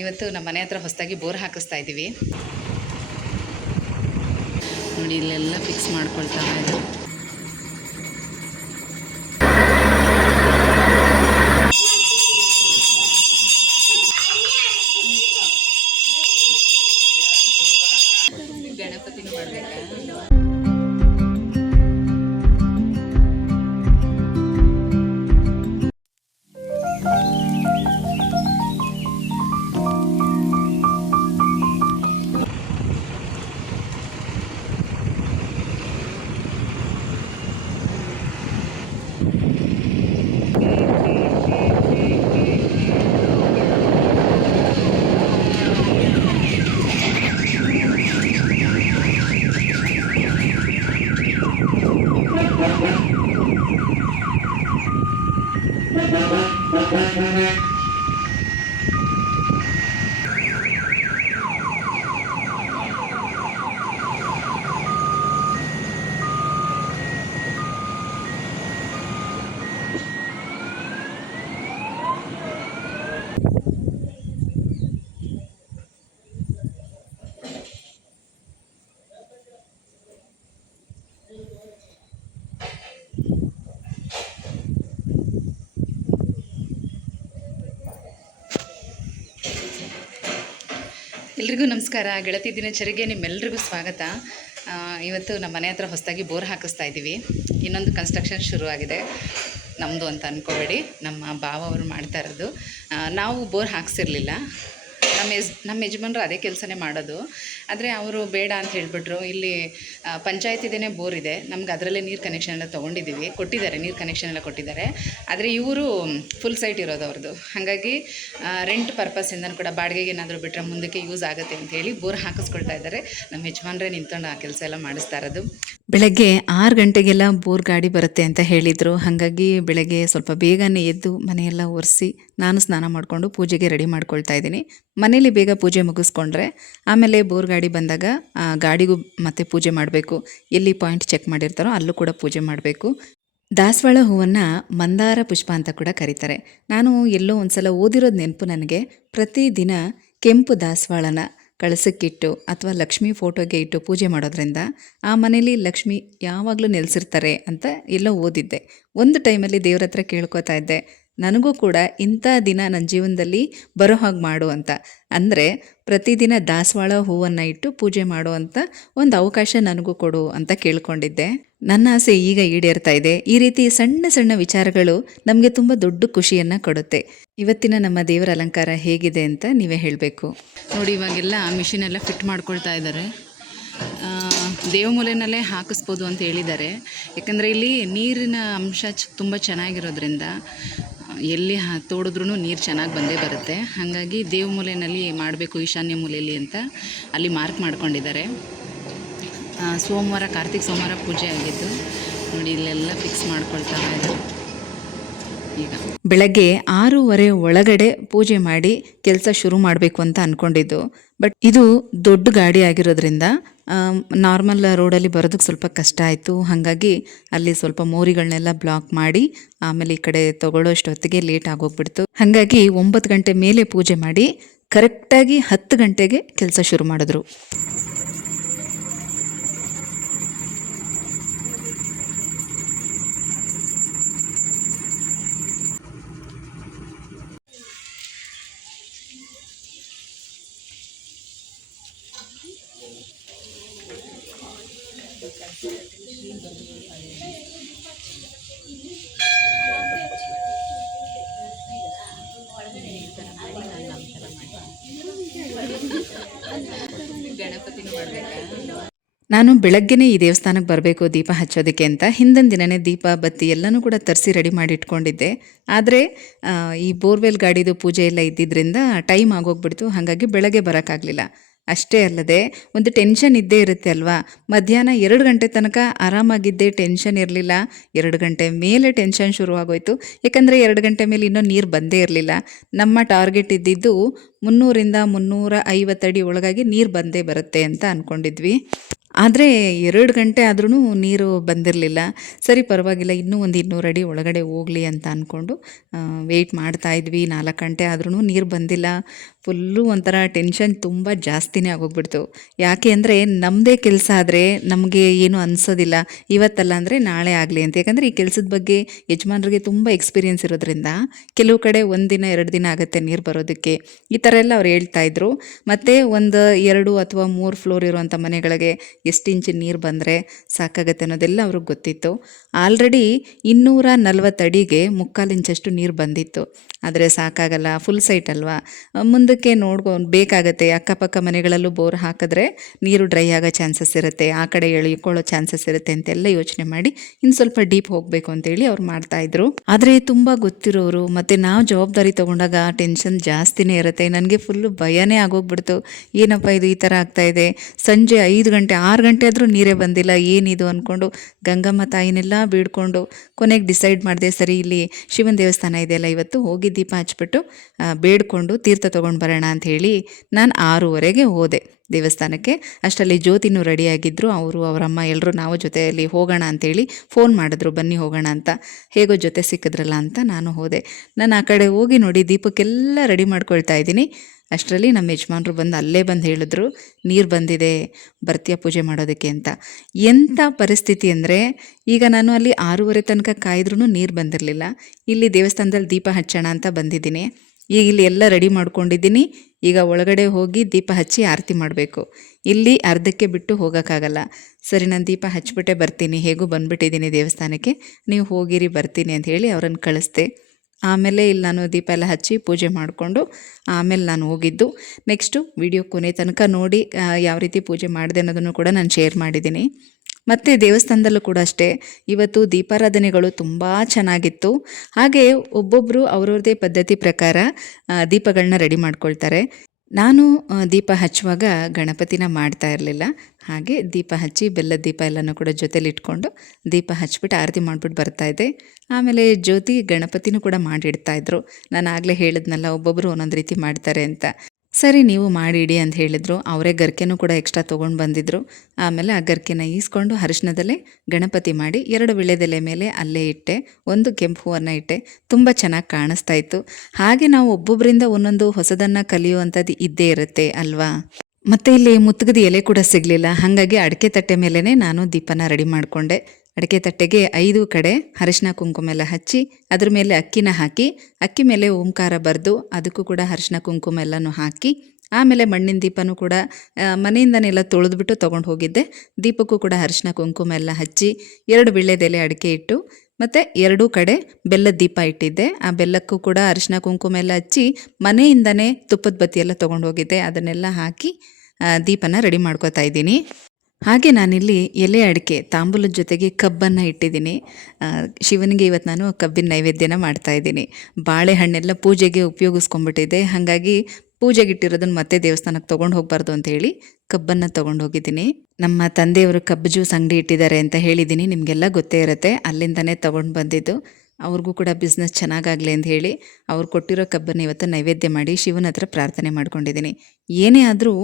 ಇವತ್ತು ನಮ್ಮ ಮನೆ ಹತ್ರ ಹೊಸದಾಗಿ ಬೋರ್ ಹಾಕಿಸ್ತಾ ಇದ್ದೀವಿ. ನೋಡಿ ಇಲ್ಲೆಲ್ಲ ಫಿಕ್ಸ್ ಮಾಡ್ಕೊಳ್ತಾ ಇದೆ ಎಲ್ರಿಗೂ ನಮಸ್ಕಾರ. ಗೆಳತಿ ದಿನಚರಿಗೆ ನಿಮ್ಮೆಲ್ರಿಗೂ ಸ್ವಾಗತ. ಇವತ್ತು ನಮ್ಮ ಮನೆ ಹತ್ರ ಹೊಸದಾಗಿ ಬೋರ್ ಹಾಕಿಸ್ತಾ ಇದ್ದೀವಿ. ಇನ್ನೊಂದು ಕನ್ಸ್ಟ್ರಕ್ಷನ್ ಶುರುವಾಗಿದೆ ನಮ್ಮದು ಅಂತ ಅಂದ್ಕೋಬೇಡಿ ನಮ್ಮ ಭಾವ ಅವರು ಮಾಡ್ತಾ ಇರೋದು. ನಾವು ಬೋರ್ ಹಾಕ್ಸಿರ್ಲಿಲ್ಲ. ನಮ್ಮ ಯಜ್, ನಮ್ಮ ಯಜಮಾನ್ರು ಅದೇ ಕೆಲಸನೇ ಮಾಡೋದು. ಆದರೆ ಅವರು ಬೇಡ ಅಂತ ಹೇಳಿಬಿಟ್ರು. ಇಲ್ಲಿ ಪಂಚಾಯತಿದೇನೆ ಬೋರ್ ಇದೆ. ನಮ್ಗೆ ಅದರಲ್ಲೇ ನೀರು ಕನೆಕ್ಷನ್ ಎಲ್ಲ ತೊಗೊಂಡಿದ್ದೀವಿ ಕೊಟ್ಟಿದ್ದಾರೆ, ನೀರು ಕನೆಕ್ಷನ್ ಎಲ್ಲ ಕೊಟ್ಟಿದ್ದಾರೆ. ಆದರೆ ಇವರು ಫುಲ್ ಸೈಟ್ ಇರೋದು ಅವ್ರದ್ದು ಹಾಗಾಗಿ ರೆಂಟ್ ಪರ್ಪಸ್ಸಿಂದನೂ ಕೂಡ ಬಾಡಿಗೆಗೆ ಏನಾದರೂ ಬಿಟ್ಟರೆ ಮುಂದಕ್ಕೆ ಯೂಸ್ ಆಗುತ್ತೆ ಅಂತ ಹೇಳಿ ಬೋರ್ ಹಾಕಿಸ್ಕೊಳ್ತಾ ಇದ್ದಾರೆ. ನಮ್ಮ ಯಜಮಾನ್ರೇ ನಿಂತ್ಕೊಂಡು ಆ ಕೆಲಸ ಎಲ್ಲ ಮಾಡಿಸ್ತಾ ಇರೋದು. ಬೆಳಗ್ಗೆ ಆರು ಗಂಟೆಗೆಲ್ಲ ಬೋರ್ ಗಾಡಿ ಬರುತ್ತೆ ಅಂತ ಹೇಳಿದರು. ಹಾಗಾಗಿ ಬೆಳಗ್ಗೆ ಸ್ವಲ್ಪ ಬೇಗನೆ ಎದ್ದು ಮನೆಯೆಲ್ಲ ಒರೆಸಿ ನಾನು ಸ್ನಾನ ಮಾಡಿಕೊಂಡು ಪೂಜೆಗೆ ರೆಡಿ ಮಾಡ್ಕೊಳ್ತಾ ಇದ್ದೀನಿ. ಮನೇಲಿ ಬೇಗ ಪೂಜೆ ಮುಗಿಸ್ಕೊಂಡ್ರೆ ಆಮೇಲೆ ಬೋರ್ ಗಾಡಿ ಬಂದಾಗ ಗಾಡಿಗೂ ಮತ್ತೆ ಪೂಜೆ ಮಾಡಬೇಕು. ಎಲ್ಲಿ ಪಾಯಿಂಟ್ ಚೆಕ್ ಮಾಡಿರ್ತಾರೋ ಅಲ್ಲೂ ಕೂಡ ಪೂಜೆ ಮಾಡಬೇಕು. ದಾಸವಾಳ ಹೂವನ್ನು ಮಂದಾರ ಪುಷ್ಪ ಅಂತ ಕೂಡ ಕರೀತಾರೆ. ನಾನು ಎಲ್ಲೋ ಒಂದು ಸಲ ಓದಿರೋದು ನೆನಪು ನನಗೆ. ಪ್ರತಿದಿನ ಕೆಂಪು ದಾಸವಾಳನ ಕಳಸಕ್ಕಿಟ್ಟು ಅಥವಾ ಲಕ್ಷ್ಮಿ ಫೋಟೋಗೆ ಇಟ್ಟು ಪೂಜೆ ಮಾಡೋದ್ರಿಂದ ಆ ಮನೇಲಿ ಲಕ್ಷ್ಮಿ ಯಾವಾಗಲೂ ನೆಲೆಸಿರ್ತಾರೆ ಅಂತ ಎಲ್ಲೋ ಓದಿದ್ದೆ. ಒಂದು ಟೈಮಲ್ಲಿ ದೇವ್ರ ಹತ್ರ ಕೇಳ್ಕೊತಾ ಇದ್ದೆ. ನನಗೂ ಕೂಡ ಇಂಥ ದಿನ ನನ್ನ ಜೀವನದಲ್ಲಿ ಬರೋ ಹಾಗೆ ಮಾಡು ಅಂತ. ಅಂದರೆ ಪ್ರತಿದಿನ ದಾಸವಾಳ ಹೂವನ್ನು ಇಟ್ಟು ಪೂಜೆ ಮಾಡುವಂಥ ಒಂದು ಅವಕಾಶ ನನಗೂ ಕೊಡು ಅಂತ ಕೇಳ್ಕೊಂಡಿದ್ದೆ. ನನ್ನ ಆಸೆ ಈಗ ಈಡೇರ್ತಾ ಇದೆ. ಈ ರೀತಿ ಸಣ್ಣ ಸಣ್ಣ ವಿಚಾರಗಳು ನಮಗೆ ತುಂಬ ದೊಡ್ಡ ಖುಷಿಯನ್ನು ಕೊಡುತ್ತೆ. ಇವತ್ತಿನ ನಮ್ಮ ದೇವರ ಅಲಂಕಾರ ಹೇಗಿದೆ ಅಂತ ನೀವೇ ಹೇಳಬೇಕು. ನೋಡಿ, ಇವಾಗೆಲ್ಲ ಮಿಷಿನ್ ಎಲ್ಲ ಫಿಟ್ ಮಾಡ್ಕೊಳ್ತಾ ಇದ್ದಾರೆ ದೇವಮೂಲೆನಲ್ಲೇ ಹಾಕಿಸ್ಬೋದು ಅಂತ ಹೇಳಿದ್ದಾರೆ. ಯಾಕಂದರೆ ಇಲ್ಲಿ ನೀರಿನ ಅಂಶ ತುಂಬ ಚೆನ್ನಾಗಿರೋದ್ರಿಂದ ಎಲ್ಲಿ ತೋಡಿದ್ರೂ ನೀರು ಚೆನ್ನಾಗಿ ಬಂದೇ ಬರುತ್ತೆ. ಹಾಗಾಗಿ ದೇವಮೂಲೆನಲ್ಲಿ ಮಾಡಬೇಕು ಈಶಾನ್ಯ ಮೂಲೆಯಲ್ಲಿ ಅಂತ ಅಲ್ಲಿ ಮಾರ್ಕ್ ಮಾಡ್ಕೊಂಡಿದ್ದಾರೆ. ಸೋಮವಾರ ಕಾರ್ತಿಕ್ ಸೋಮವಾರ ಪೂಜೆ ಆಗಿದ್ದು ನೋಡಿ, ಇಲ್ಲೆಲ್ಲ ಫಿಕ್ಸ್ ಮಾಡ್ಕೊಳ್ತಾ ಇದ್ದಾರೆ. ಬೆಳಗ್ಗೆ ಆರೂವರೆ ಒಳಗಡೆ ಪೂಜೆ ಮಾಡಿ ಕೆಲಸ ಶುರು ಮಾಡಬೇಕು ಅಂತ ಅಂದ್ಕೊಂಡಿದ್ದು ಬಟ್ ಇದು ದೊಡ್ಡ ಗಾಡಿ ಆಗಿರೋದ್ರಿಂದ ನಾರ್ಮಲ್ ರೋಡಲ್ಲಿ ಬರೋದಕ್ಕೆ ಸ್ವಲ್ಪ ಕಷ್ಟ ಆಯಿತು. ಹಾಗಾಗಿ ಅಲ್ಲಿ ಸ್ವಲ್ಪ ಮೋರಿಗಳನ್ನೆಲ್ಲ ಬ್ಲಾಕ್ ಮಾಡಿ ಆಮೇಲೆ ಈ ಕಡೆ ತಗೊಳ್ಳೋಷ್ಟೊತ್ತಿಗೆ ಲೇಟ್ ಆಗೋಗ್ಬಿಡ್ತು. ಹಾಗಾಗಿ ಒಂಬತ್ತು ಗಂಟೆ ಮೇಲೆ ಪೂಜೆ ಮಾಡಿ ಕರೆಕ್ಟಾಗಿ ಹತ್ತು ಗಂಟೆಗೆ ಕೆಲಸ ಶುರು ಮಾಡಿದ್ರು. ನಾನು ಬೆಳಗ್ಗೆನೇ ಈ ದೇವಸ್ಥಾನಕ್ಕೆ ಬರಬೇಕು, ದೀಪ ಹಚ್ಚೋದಕ್ಕೆ ಅಂತ. ಹಿಂದಿನ ದಿನನೇ ದೀಪ, ಬತ್ತಿ ಎಲ್ಲನೂ ಕೂಡ ತರಿಸಿ ರೆಡಿ ಮಾಡಿ ಇಟ್ಕೊಂಡಿದ್ದೆ ಆದರೆ ಈ ಬೋರ್ವೆಲ್ ಗಾಡಿದು ಪೂಜೆ ಎಲ್ಲ ಇದ್ದಿದ್ದರಿಂದ ಟೈಮ್ ಆಗೋಗ್ಬಿಡ್ತು. ಹಾಗಾಗಿ ಬೆಳಗ್ಗೆ ಬರೋಕ್ಕಾಗಲಿಲ್ಲ. ಅಷ್ಟೇ ಅಲ್ಲದೆ ಒಂದು ಟೆನ್ಷನ್ ಇದ್ದೇ ಇರುತ್ತೆ ಅಲ್ವಾ? ಮಧ್ಯಾಹ್ನ ಎರಡು ಗಂಟೆ ತನಕ ಆರಾಮಾಗಿದ್ದೇ ಟೆನ್ಷನ್ ಇರಲಿಲ್ಲ. ಎರಡು ಗಂಟೆ ಮೇಲೆ ಟೆನ್ಷನ್ ಶುರುವಾಗೋಯ್ತು. ಯಾಕಂದರೆ ಎರಡು ಗಂಟೆ ಮೇಲೆ ಇನ್ನೂ ನೀರು ಬಂದೇ ಇರಲಿಲ್ಲ. ನಮ್ಮ ಟಾರ್ಗೆಟ್ ಇದ್ದಿದ್ದು ಮುನ್ನೂರಿಂದ ಮುನ್ನೂರ ಐವತ್ತಡಿ ಒಳಗಾಗಿ ನೀರು ಬಂದೇ ಬರುತ್ತೆ ಅಂತ ಅಂದ್ಕೊಂಡಿದ್ವಿ ಆದರೆ ಎರಡು ಗಂಟೆ ಆದ್ರೂ ನೀರು ಬಂದಿರಲಿಲ್ಲ. ಸರಿ ಪರವಾಗಿಲ್ಲ, ಇನ್ನೂ ಒಂದು ಇನ್ನೂರು ಅಡಿ ಒಳಗಡೆ ಹೋಗಲಿ ಅಂತ ಅಂದ್ಕೊಂಡು ವೆಯ್ಟ್ ಮಾಡ್ತಾ ಇದ್ವಿ. ನಾಲ್ಕು ಗಂಟೆ ಆದ್ರೂ ನೀರು ಬಂದಿಲ್ಲ. ಫುಲ್ಲು ಒಂಥರ ಟೆನ್ಷನ್ ತುಂಬ ಜಾಸ್ತಿನೇ ಆಗೋಗ್ಬಿಡ್ತು. ಯಾಕೆ ಅಂದರೆ ನಮ್ಮದೇ ಕೆಲಸ ಆದರೆ ನಮಗೆ ಏನು ಅನಿಸೋದಿಲ್ಲ. ಇವತ್ತಲ್ಲ ಅಂದರೆ ನಾಳೆ ಆಗಲಿ ಅಂತ. ಯಾಕಂದರೆ ಈ ಕೆಲಸದ ಬಗ್ಗೆ ಯಜಮಾನ್ರಿಗೆ ತುಂಬ ಎಕ್ಸ್ಪೀರಿಯೆನ್ಸ್ ಇರೋದ್ರಿಂದ ಕೆಲವು ಕಡೆ ಒಂದಿನ ಎರಡು ದಿನ ಆಗುತ್ತೆ ನೀರು ಬರೋದಕ್ಕೆ. ಈ ಥರ ಎಲ್ಲ ಅವ್ರು ಹೇಳ್ತಾ ಇದ್ರು. ಮತ್ತು ಒಂದು ಎರಡು ಅಥವಾ ಮೂರು ಫ್ಲೋರ್ ಇರುವಂಥ ಮನೆಗಳಿಗೆ ಎಷ್ಟು ಇಂಚು ನೀರು ಬಂದರೆ ಸಾಕಾಗತ್ತೆ ಅನ್ನೋದೆಲ್ಲ ಅವ್ರಿಗೆ ಗೊತ್ತಿತ್ತು. ಆಲ್ರೆಡಿ ಇನ್ನೂರ ನಲ್ವತ್ತು ಅಡಿಗೆ ಮುಕ್ಕಾಲು ಇಂಚಷ್ಟು ನೀರು ಬಂದಿತ್ತು. ಆದರೆ ಸಾಕಾಗಲ್ಲ ಫುಲ್ ಸೈಟ್ ಅಲ್ವಾ? ಮುಂದಕ್ಕೆ ನೋಡ್ಕೊಂಡು ಬೇಕಾಗತ್ತೆ. ಅಕ್ಕಪಕ್ಕ ಮನೆಗಳಲ್ಲೂ ಬೋರ್ ಹಾಕಿದ್ರೆ ನೀರು ಡ್ರೈ ಆಗೋ ಚಾನ್ಸಸ್ ಇರುತ್ತೆ. ಆ ಕಡೆ ಎಳಿಕೊಳ್ಳೋ ಚಾನ್ಸಸ್ ಇರುತ್ತೆ ಅಂತೆಲ್ಲ ಯೋಚನೆ ಮಾಡಿ ಇನ್ನು ಸ್ವಲ್ಪ ಡೀಪ್ ಹೋಗಬೇಕು ಅಂತೇಳಿ ಅವ್ರು ಮಾಡ್ತಾಯಿದ್ರು ಆದರೆ ತುಂಬ ಗೊತ್ತಿರೋರು ಮತ್ತು ನಾವು ಜವಾಬ್ದಾರಿ ತೊಗೊಂಡಾಗ ಟೆನ್ಷನ್ ಜಾಸ್ತಿನೇ ಇರುತ್ತೆ. ನನಗೆ ಫುಲ್ಲು ಭಯನೇ ಆಗೋಗ್ಬಿಡ್ತು. ಏನಪ್ಪ ಇದು ಈ ಥರ ಆಗ್ತಾ ಇದೆ? ಸಂಜೆ ಐದು ಗಂಟೆ, ಆರು ಗಂಟೆ ಆದರೂ ನೀರೇ ಬಂದಿಲ್ಲ. ಏನಿದು ಅಂದ್ಕೊಂಡು ಗಂಗಮ್ಮ ತಾಯಿನೆಲ್ಲ ಬೀಡ್ಕೊಂಡು ಕೊನೆಗೆ ಡಿಸೈಡ್ ಮಾಡಿದೆ, ಸರಿ ಇಲ್ಲಿ ಶಿವನ ದೇವಸ್ಥಾನ ಇದೆಯಲ್ಲ ಇವತ್ತು ಹೋಗಿ ದೀಪ ಹಚ್ಬಿಟ್ಟು ಬೇಡ್ಕೊಂಡು ತೀರ್ಥ ತೊಗೊಂಡು ಬರೋಣ ಅಂತ ಹೇಳಿ ನಾನು ಆರೂವರೆಗೆ ಹೋದೆ. ದೇವಸ್ಥಾನಕ್ಕೆ. ಅಷ್ಟರಲ್ಲಿ ಜ್ಯೋತಿನೂ ರೆಡಿಯಾಗಿದ್ದರು ಅವರು, ಅವರಮ್ಮ ಎಲ್ಲರೂ ನಾವು ಜೊತೆಯಲ್ಲಿ ಹೋಗೋಣ ಅಂತೇಳಿ ಫೋನ್ ಮಾಡಿದ್ರು. ಬನ್ನಿ ಹೋಗೋಣ ಅಂತ. ಹೇಗೋ ಜೊತೆ ಸಿಕ್ಕಿದ್ರಲ್ಲ ಅಂತ ನಾನು ಹೋದೆ. ನಾನು ಆ ಕಡೆ ಹೋಗಿ ನೋಡಿ ದೀಪಕ್ಕೆಲ್ಲ ರೆಡಿ ಮಾಡ್ಕೊಳ್ತಾ ಇದ್ದೀನಿ. ಅಷ್ಟರಲ್ಲಿ ನಮ್ಮ ಯಜಮಾನ್ರು ಬಂದು ಅಲ್ಲೇ ಬಂದು ಹೇಳಿದ್ರು, ನೀರು ಬಂದಿದೆ, ಬರ್ತೀಯ ಪೂಜೆ ಮಾಡೋದಕ್ಕೆ ಅಂತ. ಎಂಥ ಪರಿಸ್ಥಿತಿ ಅಂದರೆ, ಈಗ ನಾನು ಅಲ್ಲಿ ಆರೂವರೆ ತನಕ ಕಾಯ್ದ್ರೂ ನೀರು ಬಂದಿರಲಿಲ್ಲ. ಇಲ್ಲಿ ದೇವಸ್ಥಾನದಲ್ಲಿ ದೀಪ ಹಚ್ಚೋಣ ಅಂತ ಬಂದಿದ್ದೀನಿ. ಈಗ ಇಲ್ಲಿ ಎಲ್ಲ ರೆಡಿ ಮಾಡ್ಕೊಂಡಿದ್ದೀನಿ. ಈಗ ಒಳಗಡೆ ಹೋಗಿ ದೀಪ ಹಚ್ಚಿ ಆರತಿ ಮಾಡಬೇಕು. ಇಲ್ಲಿ ಅರ್ಧಕ್ಕೆ ಬಿಟ್ಟು ಹೋಗೋಕ್ಕಾಗಲ್ಲ. ಸರಿ, ನಾನು ದೀಪ ಹಚ್ಚಿಬಿಟ್ಟೆ ಬರ್ತೀನಿ. ಹೇಗೂ ಬಂದ್ಬಿಟ್ಟಿದ್ದೀನಿ ದೇವಸ್ಥಾನಕ್ಕೆ. ನೀವು ಹೋಗಿರಿ, ಬರ್ತೀನಿ ಅಂತ ಹೇಳಿ ಅವರನ್ನು ಕಳಿಸ್ದೆ. ಆಮೇಲೆ ಇಲ್ಲಿ ನಾನು ದೀಪ ಎಲ್ಲ ಹಚ್ಚಿ ಪೂಜೆ ಮಾಡಿಕೊಂಡು ಆಮೇಲೆ ನಾನು ಹೋಗಿದ್ದು. ನೆಕ್ಸ್ಟು ವಿಡಿಯೋ ಕೊನೆ ತನಕ ನೋಡಿ ಯಾವ ರೀತಿ ಪೂಜೆ ಮಾಡಿದೆ ಅನ್ನೋದನ್ನು ಕೂಡ ನಾನು ಶೇರ್ ಮಾಡಿದ್ದೀನಿ. ಮತ್ತು ದೇವಸ್ಥಾನದಲ್ಲೂ ಕೂಡ ಅಷ್ಟೇ. ಇವತ್ತು ದೀಪಾರಾಧನೆಗಳು ತುಂಬ ಚೆನ್ನಾಗಿತ್ತು. ಹಾಗೆ ಒಬ್ಬೊಬ್ಬರು ಅವ್ರವ್ರದ್ದೇ ಪದ್ಧತಿ ಪ್ರಕಾರ ದೀಪಗಳನ್ನ ರೆಡಿ ಮಾಡ್ಕೊಳ್ತಾರೆ. ನಾನು ದೀಪ ಹಚ್ಚುವಾಗ ಗಣಪತಿನ ಮಾಡ್ತಾ ಇರಲಿಲ್ಲ. ಹಾಗೆ ದೀಪ ಹಚ್ಚಿ ಬೆಲ್ಲದ ದೀಪ ಎಲ್ಲನೂ ಕೂಡ ಜೊತೇಲಿ ಇಟ್ಕೊಂಡು ದೀಪ ಹಚ್ಬಿಟ್ಟು ಆರತಿ ಮಾಡಿಬಿಟ್ಟು ಬರ್ತಾಯಿದ್ದೆ ಆಮೇಲೆ ಜ್ಯೋತಿ ಗಣಪತಿನೂ ಕೂಡ ಮಾಡಿಡ್ತಾ ಇದ್ದರು ನಾನು ಆಗಲೇ ಹೇಳಿದ್ನಲ್ಲ ಒಬ್ಬೊಬ್ಬರು ಒಂದೊಂದು ರೀತಿ ಮಾಡ್ತಾರೆ ಅಂತ. ಸರಿ, ನೀವು ಮಾಡಿಡಿ ಅಂತ ಹೇಳಿದರು. ಅವರೇ ಗರ್ಕೆನೂ ಕೂಡ ಎಕ್ಸ್ಟ್ರಾ ತೊಗೊಂಡು ಬಂದಿದ್ದರು ಆಮೇಲೆ ಆ ಗರ್ಕೆನ ಈಸ್ಕೊಂಡು ಅರಿಶಿನದಲ್ಲೇ ಗಣಪತಿ ಮಾಡಿ ಎರಡು ವಿಳೆದೆಲೆ ಮೇಲೆ ಅಲ್ಲೇ ಇಟ್ಟೆ, ಒಂದು ಕೆಂಪು ಹೂವನ್ನು ಇಟ್ಟೆ. ತುಂಬ ಚೆನ್ನಾಗಿ ಕಾಣಿಸ್ತಾ ಇತ್ತು. ಹಾಗೆ ನಾವು ಒಬ್ಬೊಬ್ಬರಿಂದ ಒಂದೊಂದು ಹೊಸದನ್ನು ಕಲಿಯುವಂಥದ್ದು ಇದ್ದೇ ಇರುತ್ತೆ ಅಲ್ವಾ? ಮತ್ತು ಇಲ್ಲಿ ಮುತ್ತಗದ ಎಲೆ ಕೂಡ ಸಿಗಲಿಲ್ಲ. ಹಾಗಾಗಿ ಅಡಿಕೆ ತಟ್ಟೆ ಮೇಲೇ ನಾನು ದೀಪನ ರೆಡಿ ಮಾಡಿಕೊಂಡೆ. ಅಡಿಕೆ ತಟ್ಟೆಗೆ ಐದು ಕಡೆ ಅರಿಶಿನ ಕುಂಕುಮ ಎಲ್ಲ ಹಚ್ಚಿ, ಅದ್ರ ಮೇಲೆ ಅಕ್ಕಿನ ಹಾಕಿ, ಅಕ್ಕಿ ಮೇಲೆ ಓಂಕಾರ ಬರೆದು ಅದಕ್ಕೂ ಕೂಡ ಅರಿಶಿನ ಕುಂಕುಮ ಎಲ್ಲನೂ ಹಾಕಿ, ಆಮೇಲೆ ಮಣ್ಣಿನ ದೀಪನೂ ಕೂಡ ಮನೆಯಿಂದನೆಲ್ಲ ತೊಳೆದ್ಬಿಟ್ಟು ತೊಗೊಂಡು ಹೋಗಿದ್ದೆ. ದೀಪಕ್ಕೂ ಕೂಡ ಅರಿಶಿನ ಕುಂಕುಮ ಎಲ್ಲ ಹಚ್ಚಿ, ಎರಡು ವಿಳ್ಳೆದೆಲೆ ಅಡಿಕೆ ಇಟ್ಟು, ಮತ್ತು ಎರಡೂ ಕಡೆ ಬೆಲ್ಲದ ದೀಪ ಇಟ್ಟಿದ್ದೆ. ಆ ಬೆಲ್ಲಕ್ಕೂ ಕೂಡ ಅರಿಶಿನ ಕುಂಕುಮ ಎಲ್ಲ ಹಚ್ಚಿ, ಮನೆಯಿಂದನೇ ತುಪ್ಪದ ಬತ್ತಿಯೆಲ್ಲ ತೊಗೊಂಡು ಹೋಗಿದ್ದೆ. ಅದನ್ನೆಲ್ಲ ಹಾಕಿ ದೀಪನ ರೆಡಿ ಮಾಡ್ಕೋತಾ ಇದ್ದೀನಿ. ಹಾಗೆ ನಾನಿಲ್ಲಿ ಎಲೆ ಅಡಿಕೆ ತಾಂಬೂಲದ ಜೊತೆಗೆ ಕಬ್ಬನ್ನು ಇಟ್ಟಿದ್ದೀನಿ. ಶಿವನಿಗೆ ಇವತ್ತು ನಾನು ಕಬ್ಬಿನ ನೈವೇದ್ಯನ ಮಾಡ್ತಾ ಇದ್ದೀನಿ. ಬಾಳೆಹಣ್ಣೆಲ್ಲ ಪೂಜೆಗೆ ಉಪಯೋಗಿಸ್ಕೊಂಡ್ಬಿಟ್ಟಿದ್ದೆ ಹಾಗಾಗಿ ಪೂಜೆಗೆ ಇಟ್ಟಿರೋದನ್ನ ಮತ್ತೆ ದೇವಸ್ಥಾನಕ್ಕೆ ತೊಗೊಂಡು ಹೋಗಬಾರ್ದು ಅಂತ ಹೇಳಿ ಕಬ್ಬನ್ನು ತೊಗೊಂಡು ಹೋಗಿದ್ದೀನಿ. ನಮ್ಮ ತಂದೆಯವರು ಕಬ್ಬು ಜ್ಯೂಸ್ ಅಂಗಡಿ ಇಟ್ಟಿದ್ದಾರೆ ಅಂತ ಹೇಳಿದ್ದೀನಿ. ನಿಮಗೆಲ್ಲ ಗೊತ್ತೇ ಇರುತ್ತೆ, ಅಲ್ಲಿಂದನೇ ತೊಗೊಂಡು ಬಂದಿದ್ದು. ಅವ್ರಿಗೂ ಕೂಡ ಬಿಸ್ನೆಸ್ ಚೆನ್ನಾಗಾಗಲಿ ಅಂತ ಹೇಳಿ ಅವ್ರು ಕೊಟ್ಟಿರೋ ಕಬ್ಬನ್ನು ಇವತ್ತು ನೈವೇದ್ಯ ಮಾಡಿ ಶಿವನ ಹತ್ರ ಪ್ರಾರ್ಥನೆ ಮಾಡ್ಕೊಂಡಿದ್ದೀನಿ. ಏನೇ ಆದರೂ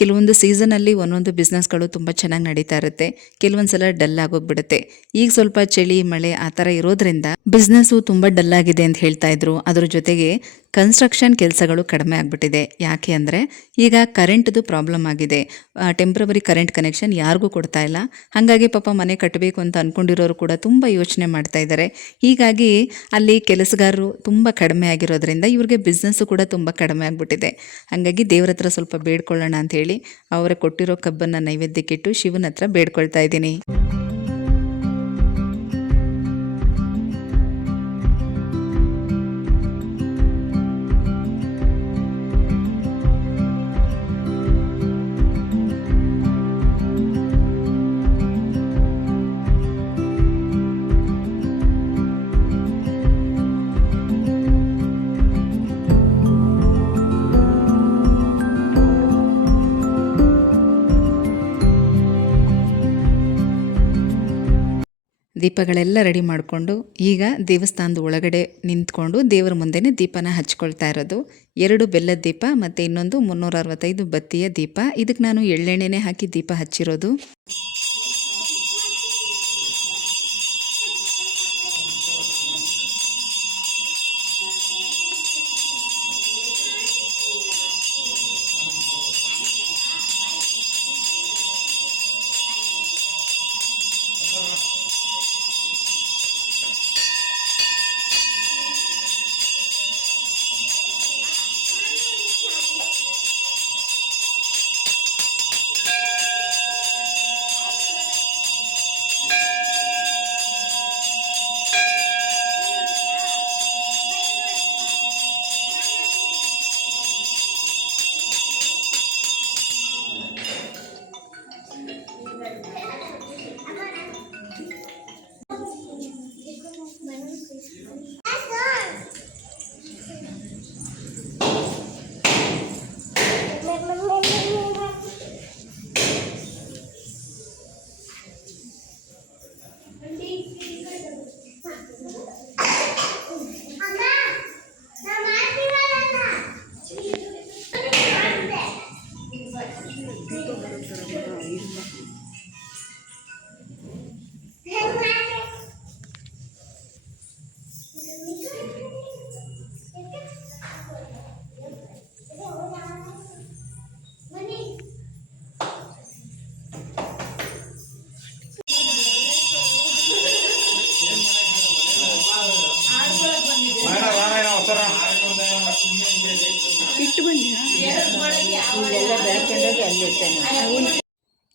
ಕೆಲವೊಂದು ಸೀಸನಲ್ಲಿ ಒಂದೊಂದು ಬಿಸ್ನೆಸ್ಗಳು ತುಂಬ ಚೆನ್ನಾಗಿ ನಡೀತಾ ಇರುತ್ತೆ. ಕೆಲವೊಂದು ಸಲ ಡಲ್ ಆಗೋಗ್ಬಿಡುತ್ತೆ. ಈಗ ಸ್ವಲ್ಪ ಚಳಿ, ಮಳೆ ಆ ಥರ ಇರೋದ್ರಿಂದ ಬಿಸ್ನೆಸ್ಸು ತುಂಬ ಡಲ್ ಆಗಿದೆ ಅಂತ ಹೇಳ್ತಾ ಇದ್ರು. ಅದ್ರ ಜೊತೆಗೆ ಕನ್ಸ್ಟ್ರಕ್ಷನ್ ಕೆಲಸಗಳು ಕಡಿಮೆ ಆಗಿಬಿಟ್ಟಿದೆ. ಯಾಕೆ ಅಂದರೆ ಈಗ ಕರೆಂಟ್ದು ಪ್ರಾಬ್ಲಮ್ ಆಗಿದೆ. ಟೆಂಪ್ರವರಿ ಕರೆಂಟ್ ಕನೆಕ್ಷನ್ ಯಾರಿಗೂ ಕೊಡ್ತಾ ಇಲ್ಲ. ಹಾಗಾಗಿ ಪಾಪ ಮನೆ ಕಟ್ಟಬೇಕು ಅಂತ ಅಂದ್ಕೊಂಡಿರೋರು ಕೂಡ ತುಂಬ ಯೋಚನೆ ಮಾಡ್ತಾ ಇದ್ದಾರೆ ಹೀಗಾಗಿ ಅಲ್ಲಿ ಕೆಲಸಗಾರರು ತುಂಬ ಕಡಿಮೆ ಆಗಿರೋದ್ರಿಂದ ಇವ್ರಿಗೆ ಬಿಸ್ನೆಸ್ಸು ಕೂಡ ತುಂಬ ಕಡಿಮೆ ಆಗಿಬಿಟ್ಟಿದೆ. ಹಾಗಾಗಿ ದೇವ್ರ ಹತ್ರ ಸ್ವಲ್ಪ ಬೇಡ್ಕೊಳ್ಳೋಣ ಅಂತ ಹೇಳಿ ಅವರ ಕೊಟ್ಟಿರೋ ಕಬ್ಬನ್ನು ನೈವೇದ್ಯಕ್ಕಿಟ್ಟು ಶಿವನ ಹತ್ರ ಬೇಡ್ಕೊಳ್ತಾ ಇದ್ದೀನಿ. ದೀಪಗಳೆಲ್ಲ ರೆಡಿ ಮಾಡಿಕೊಂಡು ಈಗ ದೇವಸ್ಥಾನದ ಒಳಗಡೆ ನಿಂತ್ಕೊಂಡು ದೇವರ ಮುಂದೆನೇ ದೀಪನ ಹಚ್ಕೊಳ್ತಾ ಇರೋದು. ಎರಡು ಬೆಲ್ಲದ ದೀಪ ಮತ್ತು ಇನ್ನೊಂದು ಮುನ್ನೂರ ಅರವತ್ತೈದು ಬತ್ತಿಯ ದೀಪ. ಇದಕ್ಕೆ ನಾನು ಎಳ್ಳೆಣ್ಣೆನೇ ಹಾಕಿ ದೀಪ ಹಚ್ಚಿರೋದು.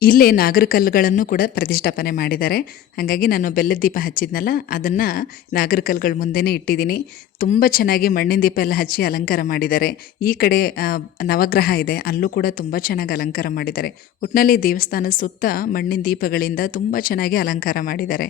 ಇಲ್ಲೇ ನಾಗರಕಲ್ಲುಗಳನ್ನು ಕೂಡ ಪ್ರತಿಷ್ಠಾಪನೆ ಮಾಡಿದ್ದಾರೆ. ಹಾಗಾಗಿ ನಾನು ಬೆಲ್ಲದ ದೀಪ ಹಚ್ಚಿದ್ನಲ್ಲ, ಅದನ್ನು ನಾಗರಕಲ್ಲುಗಳ ಮುಂದೆನೇ ಇಟ್ಟಿದ್ದೀನಿ. ತುಂಬ ಚೆನ್ನಾಗಿ ಮಣ್ಣಿನ ದೀಪ ಎಲ್ಲ ಹಚ್ಚಿ ಅಲಂಕಾರ ಮಾಡಿದ್ದಾರೆ. ಈ ಕಡೆ ನವಗ್ರಹ ಇದೆ, ಅಲ್ಲೂ ಕೂಡ ತುಂಬ ಚೆನ್ನಾಗಿ ಅಲಂಕಾರ ಮಾಡಿದ್ದಾರೆ. ಒಟ್ಟಿನಲ್ಲಿ ದೇವಸ್ಥಾನದ ಸುತ್ತ ಮಣ್ಣಿನ ದೀಪಗಳಿಂದ ತುಂಬ ಚೆನ್ನಾಗಿ ಅಲಂಕಾರ ಮಾಡಿದ್ದಾರೆ.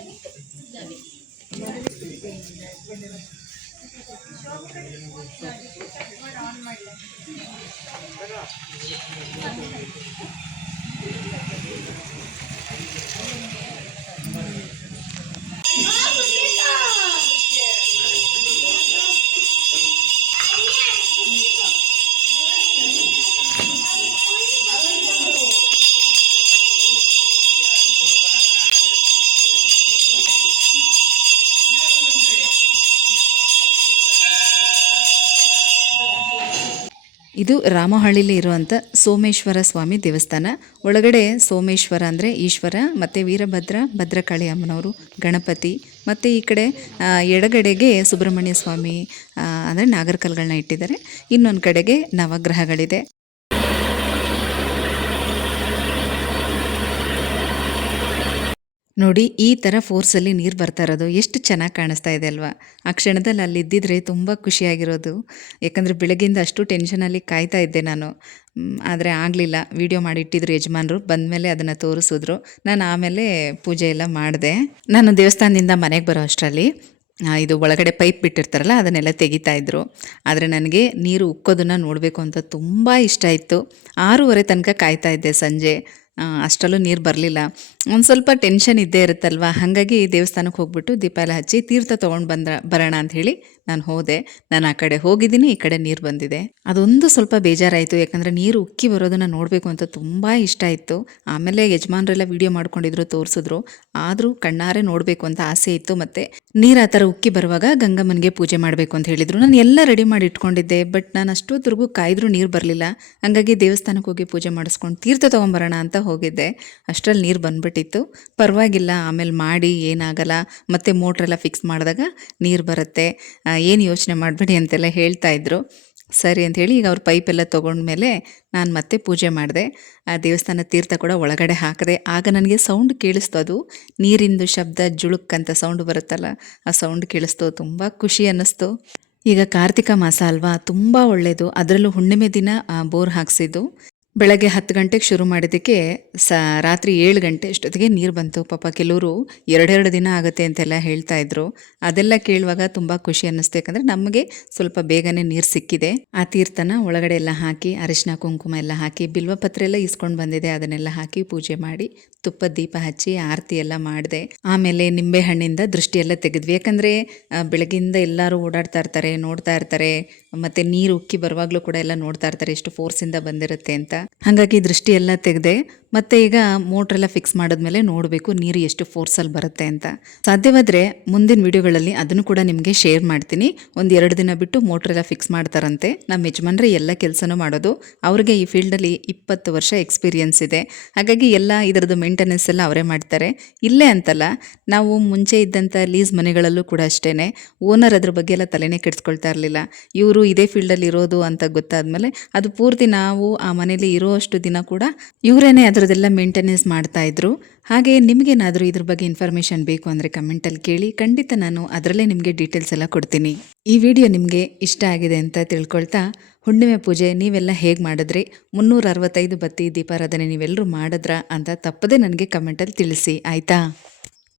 ಇದು ರಾಮಹಳ್ಳಿಲಿ ಇರುವಂಥ ಸೋಮೇಶ್ವರ ಸ್ವಾಮಿ ದೇವಸ್ಥಾನ. ಒಳಗಡೆ ಸೋಮೇಶ್ವರ ಅಂದರೆ ಈಶ್ವರ, ಮತ್ತು ವೀರಭದ್ರ ಭದ್ರಕಾಳಿ ಅಮ್ಮನವರು ಗಣಪತಿ, ಮತ್ತು ಈ ಕಡೆ ಎಡಗಡೆಗೆ ಸುಬ್ರಹ್ಮಣ್ಯ ಸ್ವಾಮಿ ಅಂದರೆ ನಾಗರಕಲ್ಗಳನ್ನ ಇಟ್ಟಿದ್ದಾರೆ. ಇನ್ನೊಂದು ಕಡೆಗೆ ನವಗ್ರಹಗಳಿದೆ. ನೋಡಿ, ಈ ಥರ ಫೋರ್ಸಲ್ಲಿ ನೀರು ಬರ್ತಾ ಇರೋದು ಎಷ್ಟು ಚೆನ್ನಾಗಿ ಕಾಣಿಸ್ತಾ ಇದೆ ಅಲ್ವಾ? ಆ ಕ್ಷಣದಲ್ಲಿ ಅಲ್ಲಿದ್ದಿದ್ರೆ ತುಂಬ ಖುಷಿಯಾಗಿರೋದು. ಯಾಕಂದರೆ ಬೆಳಗ್ಗೆಯಿಂದ ಅಷ್ಟು ಟೆನ್ಷನಲ್ಲಿ ಕಾಯ್ತಾ ಇದ್ದೆ ನಾನು. ಆದರೆ ಆಗಲಿಲ್ಲ. ವಿಡಿಯೋ ಮಾಡಿಟ್ಟಿದ್ರು ಯಜಮಾನರು. ಬಂದಮೇಲೆ ಅದನ್ನು ತೋರಿಸಿದ್ರು. ನಾನು ಆಮೇಲೆ ಪೂಜೆ ಎಲ್ಲ ಮಾಡಿದೆ. ನಾನು ದೇವಸ್ಥಾನದಿಂದ ಮನೆಗೆ ಬರೋ ಅಷ್ಟರಲ್ಲಿ ಇದು ಒಳಗಡೆ ಪೈಪ್ ಬಿಟ್ಟಿರ್ತಾರಲ್ಲ, ಅದನ್ನೆಲ್ಲ ತೆಗಿತಾ ಇದ್ರು. ಆದರೆ ನನಗೆ ನೀರು ಉಕ್ಕೋದನ್ನು ನೋಡಬೇಕು ಅಂತ ತುಂಬ ಇಷ್ಟ ಇತ್ತು. ಆರೂವರೆ ತನಕ ಕಾಯ್ತಾ ಇದ್ದೆ ಸಂಜೆ. ಅಷ್ಟರಲ್ಲೂ ನೀರು ಬರಲಿಲ್ಲ. ಒಂದು ಸ್ವಲ್ಪ ಟೆನ್ಷನ್ ಇದ್ದೇ ಇರುತ್ತಲ್ವ? ಹಾಗಾಗಿ ದೇವಸ್ಥಾನಕ್ಕೆ ಹೋಗ್ಬಿಟ್ಟು ದೀಪ ಎಲ್ಲ ಹಚ್ಚಿ ತೀರ್ಥ ತೊಗೊಂಡು ಬಂದ ಬರೋಣ ಅಂತ ಹೇಳಿ ನಾನು ಹೋದೆ. ನಾನು ಆ ಕಡೆ ಹೋಗಿದ್ದೀನಿ, ಈ ಕಡೆ ನೀರು ಬಂದಿದೆ. ಅದೊಂದು ಸ್ವಲ್ಪ ಬೇಜಾರಾಯಿತು. ಯಾಕಂದರೆ ನೀರು ಉಕ್ಕಿ ಬರೋದನ್ನು ನೋಡಬೇಕು ಅಂತ ತುಂಬ ಇಷ್ಟ ಇತ್ತು. ಆಮೇಲೆ ಯಜಮಾನ್ರೆಲ್ಲ ವಿಡಿಯೋ ಮಾಡ್ಕೊಂಡಿದ್ರು, ತೋರಿಸಿದ್ರು. ಆದರೂ ಕಣ್ಣಾರೆ ನೋಡಬೇಕು ಅಂತ ಆಸೆ ಇತ್ತು. ಮತ್ತು ನೀರು ಆ ಥರ ಉಕ್ಕಿ ಬರುವಾಗ ಗಂಗಮ್ಮನಿಗೆ ಪೂಜೆ ಮಾಡಬೇಕು ಅಂತ ಹೇಳಿದರು. ನಾನು ಎಲ್ಲ ರೆಡಿ ಮಾಡಿ ಇಟ್ಕೊಂಡಿದ್ದೆ ಬಟ್ ನಾನು ಅಷ್ಟೊತ್ತರೆಗೂ ಕಾಯ್ದರೂ ನೀರು ಬರಲಿಲ್ಲ. ಹಾಗಾಗಿ ದೇವಸ್ಥಾನಕ್ಕೆ ಹೋಗಿ ಪೂಜೆ ಮಾಡಿಸ್ಕೊಂಡು ತೀರ್ಥ ತೊಗೊಂಬರೋಣ ಅಂತ ಹೋಗಿದ್ದೆ. ಅಷ್ಟರಲ್ಲಿ ನೀರು ಬಂದ್ಬಿಟ್ಟಿತ್ತು ಪರವಾಗಿಲ್ಲ, ಆಮೇಲೆ ಮಾಡಿ, ಏನಾಗಲ್ಲ, ಮತ್ತೆ ಮೋಟ್ರೆಲ್ಲ ಫಿಕ್ಸ್ ಮಾಡಿದಾಗ ನೀರು ಬರುತ್ತೆ. ಏನು ಯೋಚನೆ ಮಾಡಬೇಡಿ ಅಂತೆಲ್ಲ ಹೇಳ್ತಾ ಇದ್ರು. ಸರಿ ಅಂಥೇಳಿ ಈಗ ಅವ್ರ ಪೈಪೆಲ್ಲ ತೊಗೊಂಡ್ಮೇಲೆ ನಾನು ಮತ್ತೆ ಪೂಜೆ ಮಾಡಿದೆ. ಆ ದೇವಸ್ಥಾನ ತೀರ್ಥ ಕೂಡ ಒಳಗಡೆ ಹಾಕಿದೆ. ಆಗ ನನಗೆ ಸೌಂಡ್ ಕೇಳಿಸ್ತು ಅದು. ನೀರಿಂದು ಶಬ್ದ, ಜುಳುಕ್ ಅಂತ ಸೌಂಡ್ ಬರುತ್ತಲ್ಲ, ಆ ಸೌಂಡ್ ಕೇಳಿಸ್ತು. ತುಂಬ ಖುಷಿ ಅನ್ನಿಸ್ತು. ಈಗ ಕಾರ್ತಿಕ ಮಾಸ ಅಲ್ವಾ? ತುಂಬ ಒಳ್ಳೆಯದು ಅದರಲ್ಲೂ ಹುಣ್ಣಿಮೆ ದಿನ ಬೋರ್ ಹಾಕ್ಸಿದ್ದು. ಬೆಳಗ್ಗೆ ಹತ್ತು ಗಂಟೆಗೆ ಶುರು ಮಾಡಿದ್ದಕ್ಕೆ ಸ, ರಾತ್ರಿ ಏಳು ಗಂಟೆ ಅಷ್ಟೊತ್ತಿಗೆ ನೀರು ಬಂತು. ಪಾಪ ಕೆಲವರು ಎರಡೆರಡು ದಿನ ಆಗುತ್ತೆ ಅಂತೆಲ್ಲ ಹೇಳ್ತಾ ಇದ್ರು. ಅದೆಲ್ಲ ಕೇಳುವಾಗ ತುಂಬ ಖುಷಿ ಅನ್ನಿಸ್ತು. ಯಾಕಂದರೆ ನಮಗೆ ಸ್ವಲ್ಪ ಬೇಗನೆ ನೀರು ಸಿಕ್ಕಿದೆ. ಆ ತೀರ್ಥನ ಒಳಗಡೆ ಎಲ್ಲ ಹಾಕಿ, ಅರಿಶಿನ, ಕುಂಕುಮ ಎಲ್ಲ ಹಾಕಿ ಬಿಲ್ವಪತ್ರೆ ಎಲ್ಲ ಇಸ್ಕೊಂಡು ಬಂದಿದೆ ಅದನ್ನೆಲ್ಲ ಹಾಕಿ ಪೂಜೆ ಮಾಡಿ ತುಪ್ಪದ ದೀಪ ಹಚ್ಚಿ, ಆರತಿ ಎಲ್ಲ ಮಾಡಿದೆ. ಆಮೇಲೆ ನಿಂಬೆ ಹಣ್ಣಿಂದ ದೃಷ್ಟಿಯೆಲ್ಲ ತೆಗೆದ್ವಿ. ಯಾಕಂದರೆ ಬೆಳಗ್ಗಿಂದ ಎಲ್ಲರೂ ಓಡಾಡ್ತಾ ಇರ್ತಾರೆ, ನೋಡ್ತಾ ಇರ್ತಾರೆ. ಮತ್ತು ನೀರು ಉಕ್ಕಿ ಬರುವಾಗಲೂ ಕೂಡ ಎಲ್ಲ ನೋಡ್ತಾ ಇರ್ತಾರೆ, ಎಷ್ಟು ಫೋರ್ಸಿಂದ ಬಂದಿರುತ್ತೆ ಅಂತ. ಹಾಗಾಗಿ ದೃಷ್ಟಿ ಎಲ್ಲ ತೆಗೆದೆ ಮತ್ತೆ ಈಗ ಮೋಟ್ರೆಲ್ಲ ಫಿಕ್ಸ್ ಮಾಡಿದ್ಮೇಲೆ ನೋಡಬೇಕು ನೀರು ಎಷ್ಟು ಫೋರ್ಸಲ್ಲಿ ಬರುತ್ತೆ ಅಂತ. ಸಾಧ್ಯವಾದರೆ ಮುಂದಿನ ವಿಡಿಯೋಗಳಲ್ಲಿ ಅದನ್ನು ಕೂಡ ನಿಮಗೆ ಶೇರ್ ಮಾಡ್ತೀನಿ. ಒಂದು ಎರಡು ದಿನ ಬಿಟ್ಟು ಮೋಟ್ರೆಲ್ಲ ಫಿಕ್ಸ್ ಮಾಡ್ತಾರಂತೆ. ನಮ್ಮ ಯಜಮಾನ್ರೆ ಎಲ್ಲ ಕೆಲಸನೂ ಮಾಡೋದು. ಅವ್ರಿಗೆ ಈ ಫೀಲ್ಡಲ್ಲಿ ಇಪ್ಪತ್ತು ವರ್ಷ ಎಕ್ಸ್ಪೀರಿಯನ್ಸ್ ಇದೆ. ಹಾಗಾಗಿ ಎಲ್ಲ ಇದರದ್ದು ಮೇಂಟೆನೆನ್ಸ್ ಎಲ್ಲ ಅವರೇ ಮಾಡ್ತಾರೆ. ಇಲ್ಲೇ ಅಂತಲ್ಲ, ನಾವು ಮುಂಚೆ ಇದ್ದಂಥ ಲೀಸ್ ಮನೆಗಳಲ್ಲೂ ಕೂಡ ಅಷ್ಟೇ ಓನರ್ ಅದ್ರ ಬಗ್ಗೆ ಎಲ್ಲ ತಲೆನೇ ಕೆಡಿಸ್ಕೊಳ್ತಾ ಇರಲಿಲ್ಲ. ಇವರು ಇದೇ ಫೀಲ್ಡಲ್ಲಿ ಇರೋದು ಅಂತ ಗೊತ್ತಾದ್ಮೇಲೆ ಅದು ಪೂರ್ತಿ ನಾವು ಆ ಮನೇಲಿ ಇರೋಷ್ಟು ದಿನ ಕೂಡ ಇವರೇನೆ ಅದರದ್ದೆಲ್ಲ ಮೇಂಟೆನೆನ್ಸ್ ಮಾಡ್ತಾ ಇದ್ರು. ಹಾಗೆ ನಿಮಗೇನಾದರೂ ಇದ್ರ ಬಗ್ಗೆ ಇನ್ಫಾರ್ಮೇಷನ್ ಬೇಕು ಅಂದರೆ ಕಮೆಂಟಲ್ಲಿ ಕೇಳಿ, ಖಂಡಿತ ನಾನು ಅದರಲ್ಲೇ ನಿಮಗೆ ಡೀಟೇಲ್ಸ್ ಎಲ್ಲ ಕೊಡ್ತೀನಿ. ಈ ವಿಡಿಯೋ ನಿಮಗೆ ಇಷ್ಟ ಆಗಿದೆ ಅಂತ ತಿಳ್ಕೊಳ್ತಾ, ಹುಣ್ಣಿಮೆ ಪೂಜೆ ನೀವೆಲ್ಲ ಹೇಗೆ ಮಾಡಿದ್ರಿ? ಮುನ್ನೂರ ಅರವತ್ತೈದು ಬತ್ತಿ ದೀಪಾರಾಧನೆ ನೀವೆಲ್ಲರೂ ಮಾಡಿದ್ರಾ ಅಂತ ತಪ್ಪದೆ ನನಗೆ ಕಮೆಂಟಲ್ಲಿ ತಿಳಿಸಿ, ಆಯಿತಾ?